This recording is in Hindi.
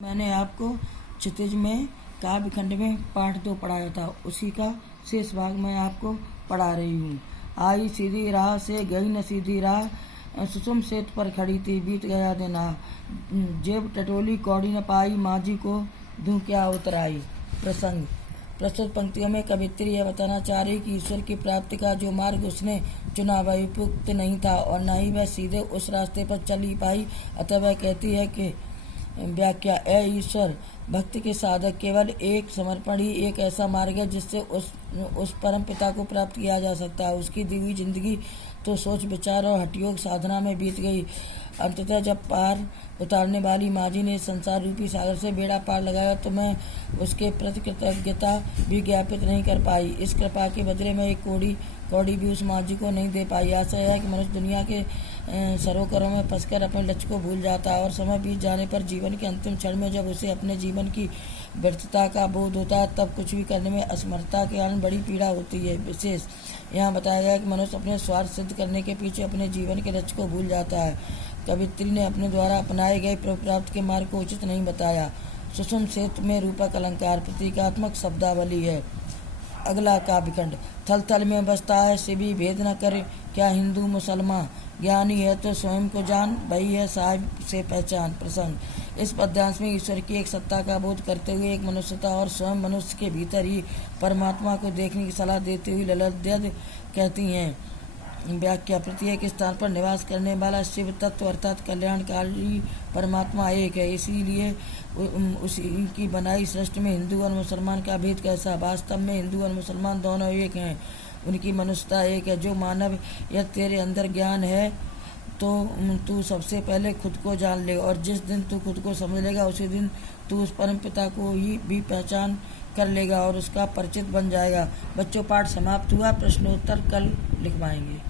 मैंने आपको क्षितिज में काव्यखंड में पाठ 2 पढ़ाया था, उसी का शेष भाग मैं आपको पढ़ा रही हूँ। आई सीधी राह से गई न सीधी राह, सुषुम सेतु पर खड़ी थी बीत गया दिन आ। जेब टटोली कौड़ी न पाई, माझी को दूं क्या उतराई। प्रसंग। प्रस्तुत पंक्तियों में कवित्री यह बताना चाह रही कि ईश्वर की प्राप्ति का जो मार्ग उसने चुना वह उपयुक्त नहीं था और न ही वह सीधे उस रास्ते पर चल ही पाई। अतः वह कहती है कि व्याख्या ए ईश्वर भक्ति के साधक केवल एक समर्पण ही एक ऐसा मार्ग है जिससे उस परम पिता को प्राप्त किया जा सकता है। उसकी दी हुई जिंदगी तो सोच विचार और हठयोग साधना में बीत गई। अंततः जब पार उतारने वाली माझी ने संसार रूपी सागर से बेड़ा पार लगाया तो मैं उसके प्रति कृतज्ञता भी ज्ञापित नहीं कर पाई। इस कृपा के बदले में एक कौड़ी भी उस माझी को नहीं दे पाई। आशा है कि मनुष्य दुनिया के सरोवरों में फंसकर अपने लक्ष्य को भूल जाता है और समय बीत जाने पर जीवन के अंतिम क्षण में जब उसे अपने जीवन की व्यर्थता का बोध होता है तब कुछ भी करने में असमर्थता के कारण बड़ी पीड़ा होती है। विशेष यहाँ बताया गया कि मनुष्य अपने स्वार्थ सिद्ध करने के पीछे अपने जीवन के लक्ष्य को भूल जाता है। कवित्री ने अपने द्वारा अपनाए गए प्रभु प्राप्ति के मार्ग को उचित नहीं बताया। सुषुम सेतु में रूपक अलंकार प्रतीकात्मक शब्दावली है। अगला काव्यखंड। थल थल में बसता है शिवी भेद न करे क्या हिंदू मुसलमान, ज्ञानी है तो स्वयं को जान वही है साहिब से पहचान। प्रसंग। इस पद्यांश में ईश्वर की एक सत्ता का बोध करते हुए एक मनुष्यता और स्वयं मनुष्य के भीतर ही परमात्मा को देखने की सलाह देते हुए ललित कहती हैं। व्याख्या। प्रत्येक स्थान पर निवास करने वाला शिव तत्व अर्थात कल्याणकारी परमात्मा एक है, इसीलिए उसी की बनाई सृष्टि में हिंदू और मुसलमान का भेद कैसा। वास्तव में हिंदू और मुसलमान दोनों एक हैं, उनकी मनुष्यता एक है। जो मानव यह तेरे अंदर ज्ञान है तो तू सबसे पहले खुद को जान ले और जिस दिन तू खुद को समझ लेगा उसी दिन तू उस परम पिता को ही भी पहचान कर लेगा और उसका परिचित बन जाएगा। बच्चों, पाठ समाप्त हुआ। प्रश्नोत्तर कल लिखवाएंगे।